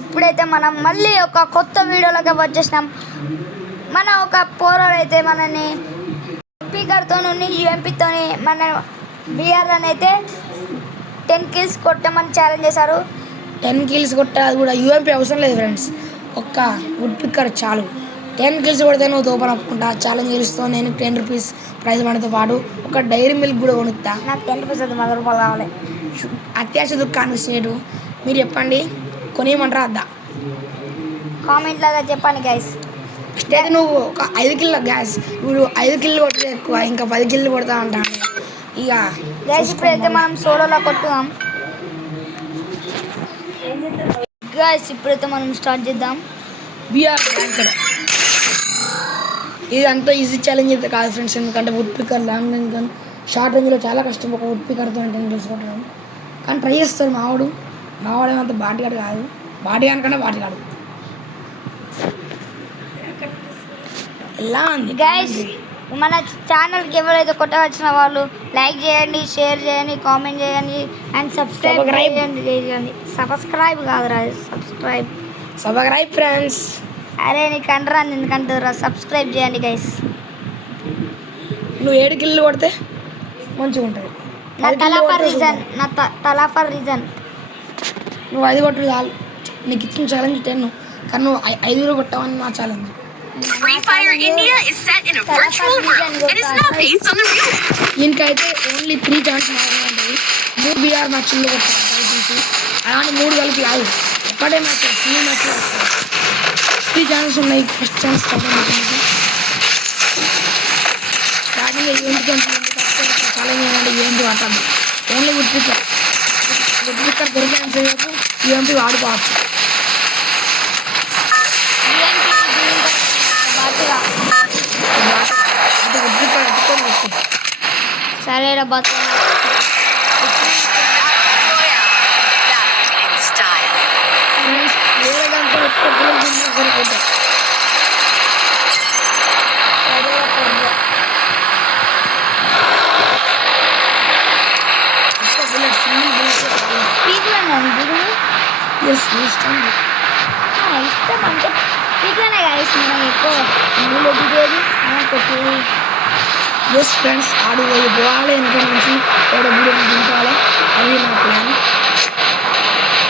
ఇప్పుడైతే మనం మళ్ళీ ఒక కొత్త వీడియోలోకి వచ్చేసినాం. మన ఒక పోరాడు అయితే మనని స్పీకర్తో యూఎంపీతో మన బిఆర్ అని అయితే 10 kills కొట్టమని ఛాలెంజ్ చేశారు. 10 kills కొట్టాలి కూడా యూఎంపీ అవసరం లేదు ఫ్రెండ్స్, ఒక్క వుడ్ పిక్కర్ చాలు. 10 kills కొడితే నువ్వు తోపని ఒప్పుకుంటా. ఛాలెంజ్ గెలుస్తావు. నేను 10 rupees ప్రైజ్ మనతో పాటు ఒక డైరీ మిల్క్ కూడా కొనుక్తా. నాకు 10 rupees అది 100 రూపాయలు కావాలి. అత్యాశ దుఃఖాన్ని ఇచ్చినట్టు మీరు చెప్పండి, కొనియమంటారా అద్దా? కామెంట్ లాగా చెప్పండి గైస్. ఫస్ట్ అయితే నువ్వు ఒక 5 kill గ్యాస్, ఇప్పుడు 5 kill కొడితే ఎక్కువ, ఇంకా 10 kill కొడతా అంటాను ఇక గైస్. ఇప్పుడైతే మనం సోలోలా కొట్టుదాం గైస్. ఇప్పుడైతే మనం స్టార్ట్ చేద్దాం. BR ranked. ఇది అంతా ఈజీ ఛాలెంజ్ అయితే కాదు ఫ్రెండ్స్, ఎందుకంటే వుడ్ పికర్ లాంగ్ రేంజ్ కానీ షార్ట్ రేంజ్లో చాలా కష్టం ఒక వుడ్ పికర్తో అంటే తెలుసుకోవడం. కానీ ట్రై చేస్తాడు మావాడేమంత బాటిగాడు కాదు, బాటిగాని కన్నా బాటిగాడు. ఎలా ఉంది గైస్? మన ఛానల్కి ఎవరైతే కొత్తగా వచ్చిన వాళ్ళు లైక్ చేయండి, షేర్ చేయండి, కామెంట్ చేయండి అండ్ సబ్స్క్రైబ్ చేయండి. సబ్స్క్రైబ్ కాదురా, సబ్స్క్రైబ్ ఫ్రెండ్స్. అరే నీకు అంటారా, ఎందుకంటారా? సబ్స్క్రైబ్ చేయండి గైస్. నువ్వు 7 kill కొడితే మంచిగా ఉంటుంది. నా తలాఫర్ రీజన్ నువ్వు 5 కొట్టు చాలు. నీకు ఇచ్చిన ఛాలెంజ్ 10, కానీ నువ్వు 5 కొట్టావని నా challenge. Free Fire India is set in a virtual world. It is not based on the real. దీనికైతే ఓన్లీ 3 ఛాన్సెస్ మాత్రమే ఉంటుంది. 3 బిఆర్ మ్యాచ్ల్లో కొట్టాను తీసి, అలానే 3 కలిపి కాదు, ఒక్కటే మ్యాచ్, సింగిల్ మ్యాచ్ 3 ఛాన్సెస్ ఉన్నాయి. ఫస్ట్ ఛాన్స్ స్టార్టింగ్ ఏంటి ఛాలెంజ్ ఏంటంటే ఏంటి వాటాలి, ఓన్లీ వుడ్ పిక్కర్ దొరికిన సేపు ఏంటి వాడుకోవచ్చు. సరే బతు ఇష్టం అంటే పీక్లోనే గైస్. మనం ఎక్కువ నీళ్ళు దిగేది కొట్టేది. ఎస్ ఫ్రెండ్స్, ఆడు పోవాలి వెనక నుంచి బూడ దింపాలి, అది నా ప్లాన్.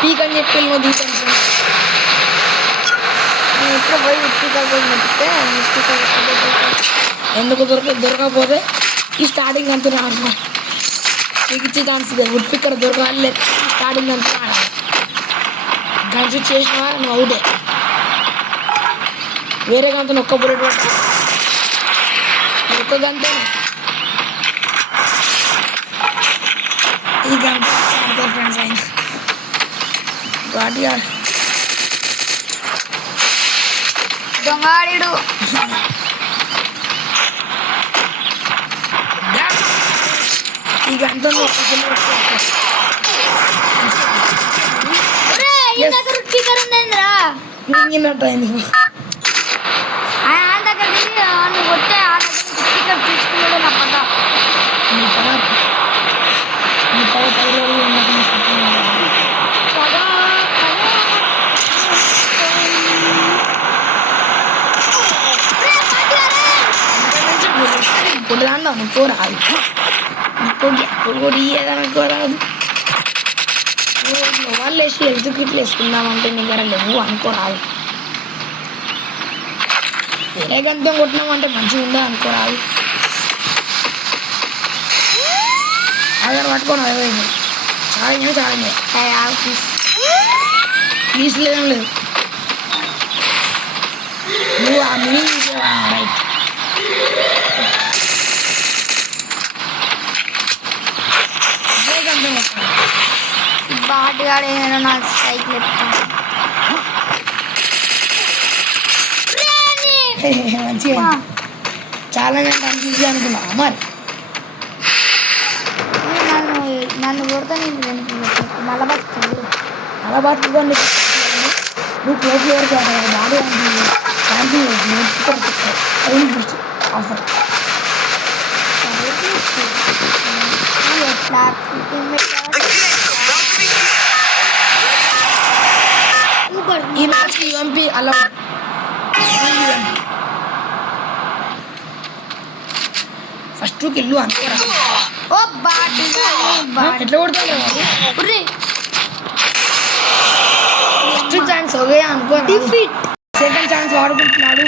పీక్ అని చెప్పి నువ్వు దింపాను ఫ్రెండ్స్. నేను ఎప్పుడు పోయి పీకర్ పోయి నచ్చితే ఎందుకు దొరకకపోతే ఈ స్టార్టింగ్ అంతా రాను నీకు ఇచ్చే ఛాన్స్ ఇదే. వుడ్ పిక్కర్ దొరకాలి లేదు, స్టార్టింగ్ అంతా రాను. గన్స్ చేసినా నువ్వు అవుటే. వేరే గంత ఒక్క బుల్లెట్ పట్ట, ఒక్క గంట ఈ గంట ఫ్రెండ్స్ అయిన వాటి దొంగాడు. ఈ గంట పీకర్ ఉందేంద్రా మింగినట్టు అయింది. దగ్గర కొట్టే ఆ దగ్గర స్పీకర్ తీసుకున్నాడు. నా పద నీ పద 10 రోజులు పొడిదాండా అనుకోరాదు, అనుకోరాదు. వాళ్ళు వేసి హెల్త్ కిట్లు వేసుకుందామంటే నీ దగ్గర లేవు అనుకోరాదు. వేరే గంతం కొట్టినామంటే మంచిగా ఉందా అనుకోరాదు. అదే పట్టుకోను అయిపోయింది. చాలా ప్లీజ్ లేదేం లేదు. నువ్వు ఆ మినీ రైట్ గంతం వస్తాను. బాటిగాడు ఏదైనా నాకు సైకిల్ ఎత్తాను. మంచిగా చాలా అనిపించి అనుకున్నా. మరి నన్ను కొడతా మళ్ళా బతుకుతాడు. అలా బతుకుకోండి. నువ్వు క్లోజ్ వరకు బాగా ఆఫర్ ఈ మ్యాచ్ యూఎంపీ అలా ఫస్ట్ కిల్లు అనుకోరా ఓ బాటి ఎట్లా కొడతాడు ఉర్రి ఫస్ట్ ఛాన్స్ ఓకే అనుకో డిఫీట్ సెకండ్ ఛాన్స్ వాడుకుంటున్నాడు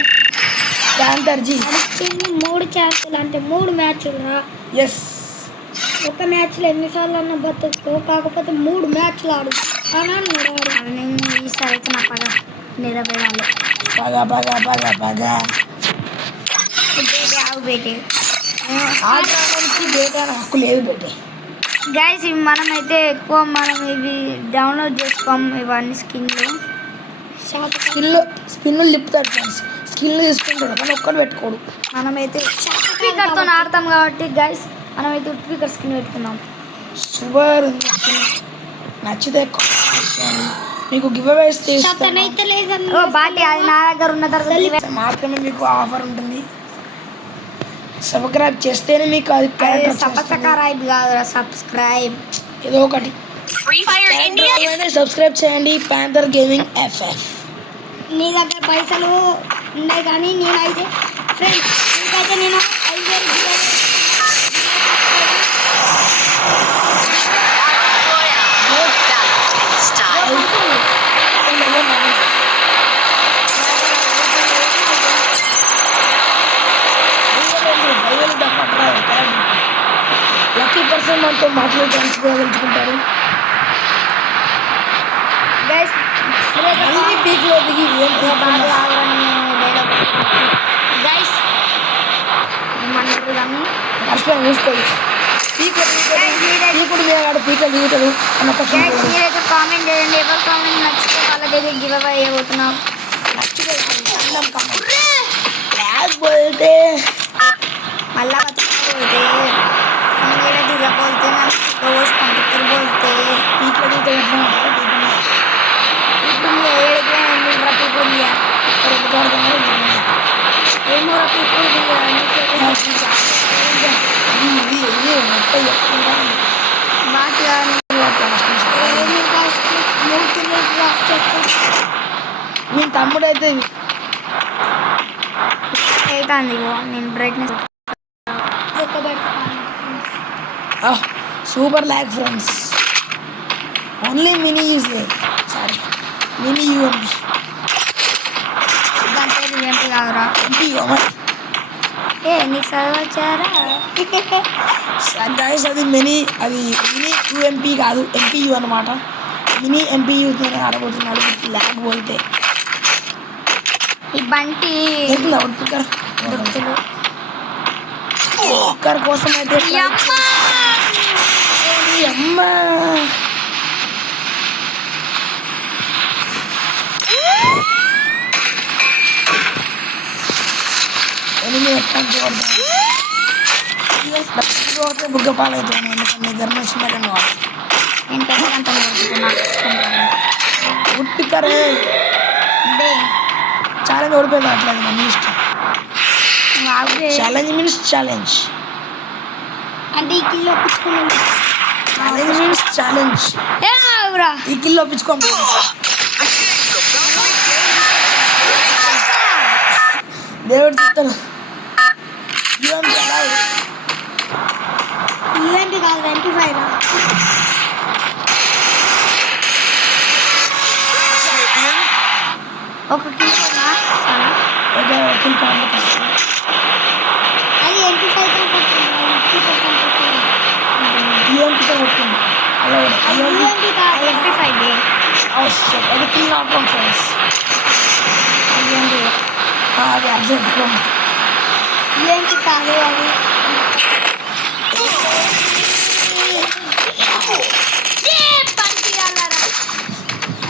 ప్యాంథర్జీ 3 ఛాన్సులు అంటే 3 మ్యాచ్లు రా. ఎస్ ఒక మ్యాచ్లో ఎన్నిసార్లు అన్న బతుకు, కాకపోతే 3 మ్యాచ్లు ఆడు అని ఈసారి అయితే నా పగ నిలబడాలి. ఆవు బేటే ఆడడానికి బేట హక్కు లేదు బేటే గైస్ ఇవి మనమైతే ఎక్కువ మనం ఇవి డౌన్లోడ్ చేసుకోము ఇవన్నీ స్కిన్లు. స్పిన్లు లిపుతాడు ఫ్రెండ్స్, స్కిన్లు తీసుకుంటాడు కానీ ఒక్కరు పెట్టుకోడు. మనమైతే స్పీకర్తో ఆడతాం కాబట్టి గైస్ మనమైతే స్పీకర్ స్కిన్ పెట్టుకున్నాం. సూపర్ ఉంది నచ్చితే మీకు గివ్ అవేస్ ఓ బాటి అది నా దగ్గర ఉన్న తర్వాత మాత్రమే మీకు ఆఫర్ ఉంటుంది. సబ్స్క్రైబ్ చేస్తేనే మీకు అది సబ్స్క్రైబ్ కాదు సబ్స్క్రైబ్ ఏదో ఒకటి. Free Fire India is subscribe చేయండి ప్యాంథర్ గేమింగ్ ఎఫ్ఎఫ్. నీ దగ్గర పైసలు ఉన్నాయి కానీ నేనైతే ఫ్రెండ్స్ నీకైతే నేను 5,000 style. లక్కీ పర్సన్ మనతో మాటలు తెలుసుకోగలుగుతుంటారు. గైస్ మళ్ళీ పీక్లో దిగి ఏం గైస్ ఏమన్నారు కానీ మర్చిపోయి మూసుకోవాలి. పీకుడు మీద పీకలు దిగుతాడు అన్న గైస్ మీరైతే కామెంట్ చేయండి. ఎవరు కామెంట్ నచ్చితే వాళ్ళకైతే గివ్ అవే అయిపోతున్నాం. లేకపోతే మళ్ళా बचते मेरा दीदा बोलते ना रोज कंप्यूटर बोलते पीछे भी तो ఇప్పుడు మీ ఏడికి ఎన్ని రూపాయలు దియా రెండు కోడలు ఏమో రూపాయలు దియా నీకే ఇది మొత్తం ఎక్కువ బాగా మీ తమ్ముడైతే అవుతుంది నేను brightness super lakh friends only mini use sorry mini UMP దాని పేరు ఏంటి కాదురా ఏ నీకు చదవచ్చారా గైస్ అది మినీ యూఎంపీ కాదు ఎంపీయూ అనమాట. మినీ ఎంపీయూతోనే ఆడబోతున్నాడు ల్యాక్ పోతే. ఈ బంటి స్పీకర్ స్పీకర్ కోసం అయితే అమ్మా ఎనిమిది ఎట్లా చూడతాం బుగ్గ పాలవుతాను ఎందుకంటే ధర్మ వచ్చిందని వాడు నేను పెద్దగంత గుడ్ స్పీకర్ ఛాలెంజ్ ఓడిపోయింది అట్లేదు మన ఇష్టం. ఛాలెంజ్ మీన్స్ ఛాలెంజ్ అంటే ఈ కిలో ఒప్పించుకున్నాను. ఛాలెంజ్ మీన్స్ ఛాలెంజ్ ఈ కిలో ఒప్పించుకోండి. దేవుడు చెప్తాను ఇవేంటి కాదు 25 ఒక కిలో వకీల్ కాంట్రాక్ట్ వస్తుంది. అది 25 యూఎంపీతో కొట్టింది అలా యూఎంపీ కాదు 25 అది కిల్ నాట్ ఫ్రెండ్స్ అది అర్జెంట్ యూఎంపీ కాదు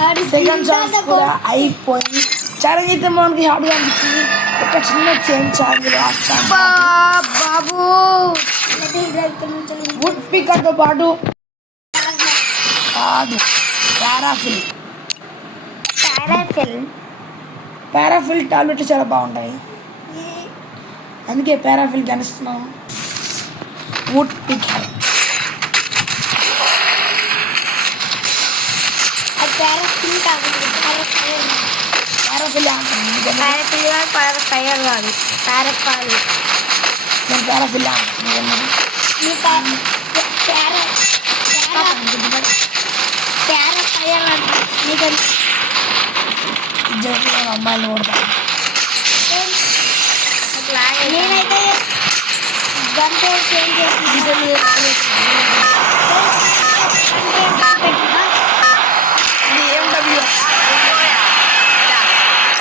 అది సెకండ్ ఛాన్స్ కూడా అయిపోయింది. ఛాలెంజ్ అయితే మనకి హార్డ్గా అనిపించింది. ఒక చిన్న చేంజ్ ఛాలెంజ్ లాస్ట్ ఛాన్స్ బాబు వుడ్ స్పీకర్తో పాటు కాదు పారాఫిల్ టాబ్లెట్లు చాలా బాగుంటాయి అందుకే పారాఫిల్ కనిస్తున్నాం. వుడ్ స్పీకర్ పారాఫిల్ అంటాను ఎందుకంటే పారాఫిల్ కాదు, ఫైర్ కాదు, పారాఫాల్. నేను పారాఫిల్ అంటాను పారాఫైర్ అంట. నీకు అమ్మాయిలు కొడతాను నేనైతే గంట చేంజ్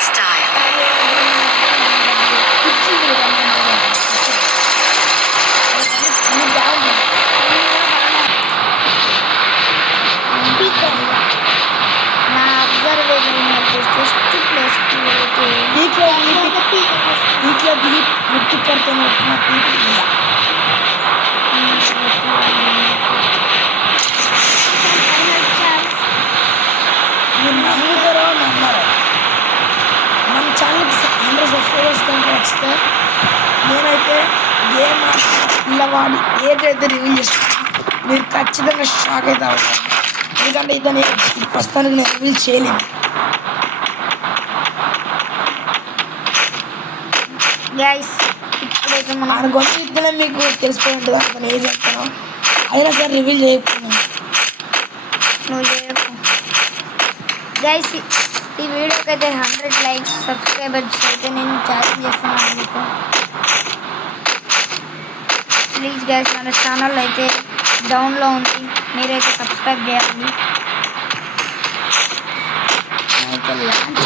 Style. నా అబ్జర్వేషన్ జస్ట్ ప్లేస్ వీటిలో గుర్తు కడుతున్న పీక్ మీరు నమ్ముతారో నమ్మరో మన ఛానల్కి 100 సబ్స్క్రైబర్స్ కంటే వస్తే నేనైతే గేమ్ పిల్లవాడి ఏదైతే రివ్యూ చేస్తాను మీరు ఖచ్చితంగా షాక్ అయితే అవుతాను. ఎందుకంటే ఇతను ప్రస్తుతానికి నేను రివ్యూ చేయలేను. గైస్ ఇప్పుడైతే మనం అనుకోండి ఇద్దరే మీకు తెలిసిపోయి ఉంటుంది అతను ఏం చెప్తానో అయినా సరే రివ్యూ చేయకపోయినాను. నువ్వు చేయకు గైస్. ఈ వీడియోకి అయితే 100 లైక్స్ సబ్స్క్రైబర్స్ అయితే నేను ఛాలెంజ్ చేస్తున్నాను మీకు. ప్లీజ్ గైస్ మన ఛానల్ అయితే డౌన్లో ఉంది, మీరైతే సబ్స్క్రైబ్ చేయండి. అయితే లాంచ్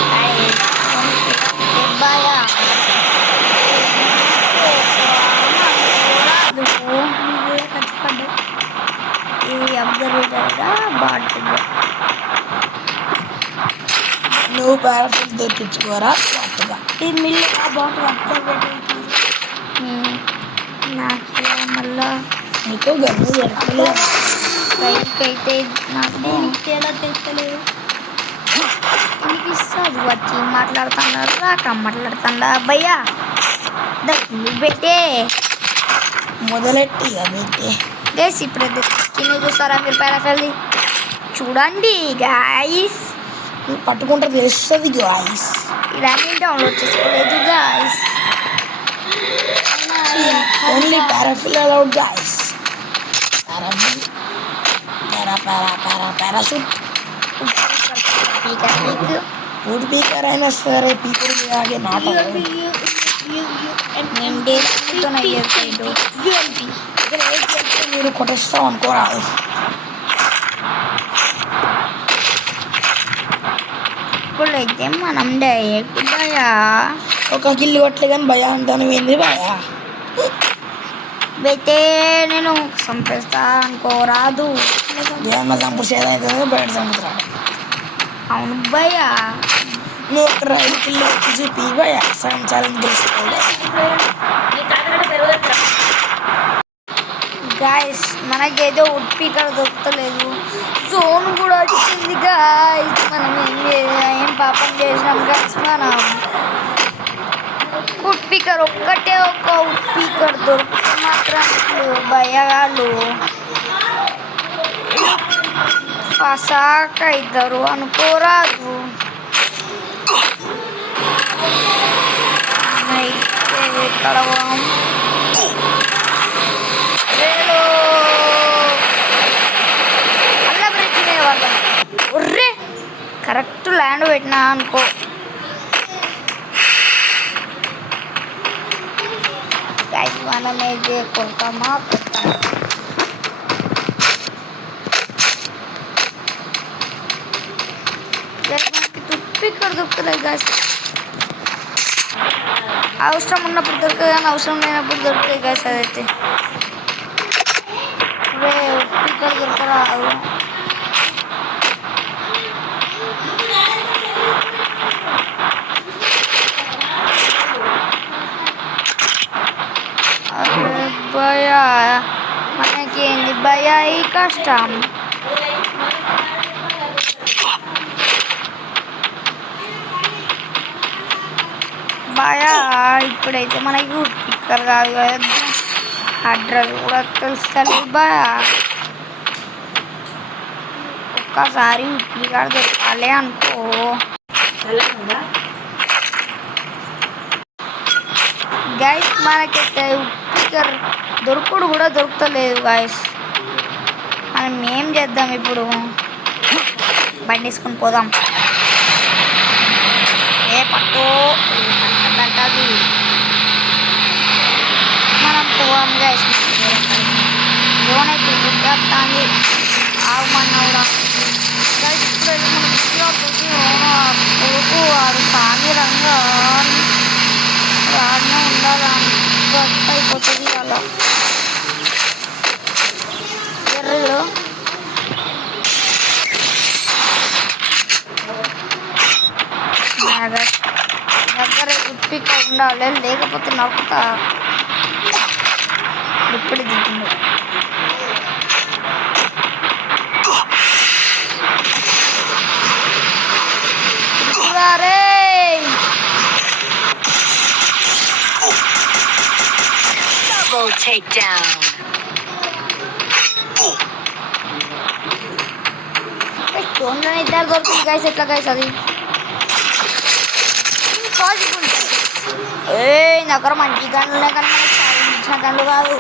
ఇది అబ్జర్వేటర్గా బాగుంటుంది. నువ్వు పారాఫిల్ తెప్పించుకోరా కొత్తగా ఈ మిల్లు ఆ బాటిల్ అబ్జర్వేటర్ నాకు మళ్ళా నీకు గర్వం జరగలేదు. రైట్ అయితే నాకు తేడా తెచ్చలేదు. ఎందుకు ఇస్తుంది వచ్చి మాట్లాడుతున్నారు రాక మాట్లాడుతుందా భయ్యా దక్కులు పెట్టే మొదలెట్టి అదైతే గైస్. ఇప్పుడైతే కింద చూస్తారా మీరు పారాఫిల్ది చూడండి గాయస్. నువ్వు పట్టుకుంటే తెలుస్తుంది గాయస్. ఇలాంటి డౌన్లోడ్ చేసుకోలేదు గాయస్. ఓన్లీ పారాఫిల్ అలౌడ్ గాయస్. పారాఫిల్ పారాషూట్ వుడ్ పీకర్ అయినా సరే పీకర్ ఆగే నాట నేను డేట్తోనే చేసేది మీరు కొట్టేస్తాం అనుకోరాదు. ఇప్పుడైతే మనం డైరెక్ట్ భయా ఒక కిల్లు కొట్టలే కానీ భయ అంటాను ఏంది భయ అయితే నేను చంపేస్తా అనుకోరాదు. ఏమన్నా చంపుసేది అవుతుంది బయట చంపుతున్నాడు. అవును భయ్యా. నువ్వు ఒక 5 కిల్లు వచ్చి చూపి భయ సగం ఛాలెంజ్ తెలుసుకోవాలి. గాయస్ మనకేదో వుడ్ పీకర్ దొరకలేదు, జోన్ కూడా వచ్చింది గాయస్. మనం ఏం పాపం చేసినాం గాయస్. మనం వుడ్ పీకర్ ఒక్కటే ఒక వుడ్ పీకర్ దొరికితే మాత్రం భయాలు ఫసాక ఇద్దరు అనుకోరాదు. ఇక్కడ అలా బ్రిడ్జ్ మీద వాళ్ళం ఒర్రే కరెక్ట్ ల్యాండ్ పెట్టినా అనుకో. గైస్ మనం ఏది కొడతామా కొడతామా. మనకి తుప్పి ఇక్కడ దొరుకుతలేదు గైస్. అవసరం ఉన్నప్పుడు దొరకదు కానీ అవసరం లేనప్పుడు దొరుకుతాయి గైస్. అదైతే ఉప్పు ఇక్కడ దొరకరాదు. భయా మనకేంది భయా ఈ కష్టం. భయా ఇప్పుడైతే మనకి ఇక్కడ కాదు కదా అడ్రస్ కూడా తెలుస్తలేదు భయా. ఒక్కసారి ఉప్పిగాడు దొరకాలి అనుకో. గైస్ మనకైతే స్పీకర్ దొరుకుడు కూడా దొరుకుతలేదు గైస్. మనం ఏం చేద్దాం ఇప్పుడు? బండి తీసుకొని పోదాం. ఏ పట్టు పట్టదంటది. మనం పోవాం గైస్. లోన్ అయితే గుర్తాంది ఆగమన్నా కూడా గైస్. ఇప్పుడు మన కొడుకు వాడు సామి రంగా రానే ఉండాలి. బతుకు అయిపోతుంది అలా ఎర్రలో దగ్గర ఉప్పిక ఉండాలి, లేకపోతే నవ్వుతా ఇప్పుడు దిగుతుంది. Double takedown. చూడండి ఇద్దరు దొరుకుతుంది గైస్. ఎట్లా గైస్ అది పాసిబుల్? దగ్గర మంచి గంటలే కానీ మనకి సాయం ఇచ్చిన గంటలు కాదు.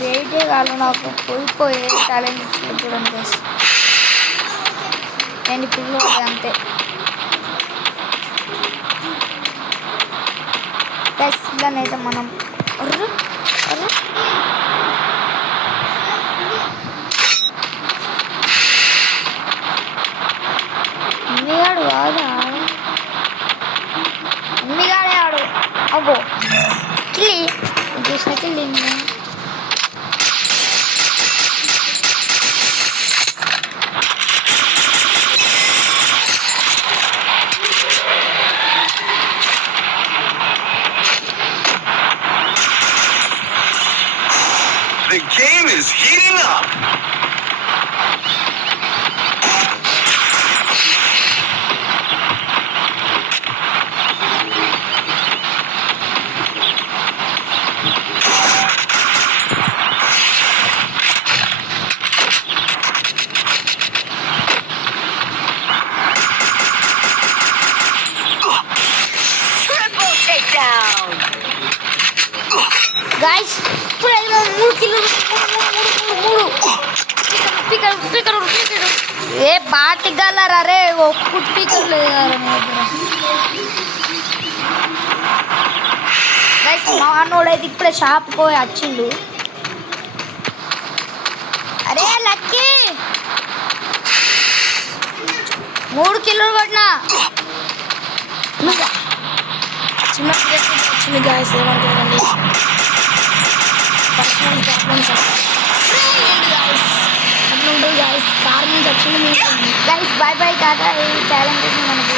వెయిటే కాదు నాకు పోయిపోయే టాలెంట్ ఇచ్చిన చూడండి గైస్. నేను పిల్లలు అంతే గైస్. ఇలానైతే మనం అమ్మిగాడు కాదా? అమ్మిగాడే ఆడు. అగో కిల్లి చూసిన కిల్లి. The game is heating up. Triple takedown. Guys ఇప్పుడు 3 కిలోలు ఏ బాటి గలరా రే. ఒక్క స్పీకర్ లేదు కదా మీ దగ్గర గైస్. మా అన్నోడైతే ఇప్పుడే షాప్ పోయి వచ్చిండు. అరే లక్కీ 3 కిలోలు కొట్టినా. చిన్న వచ్చింది గాయస్. ఏమంటుందండి పర్సనల్ ప్రాబ్లమ్స్ గాయస్. అట్లా ఉంటుంది గాయస్. కార్ నుంచి వచ్చింది మీకు గైస్. By by Tata. ఈ ఛాలెంజెస్ మనకి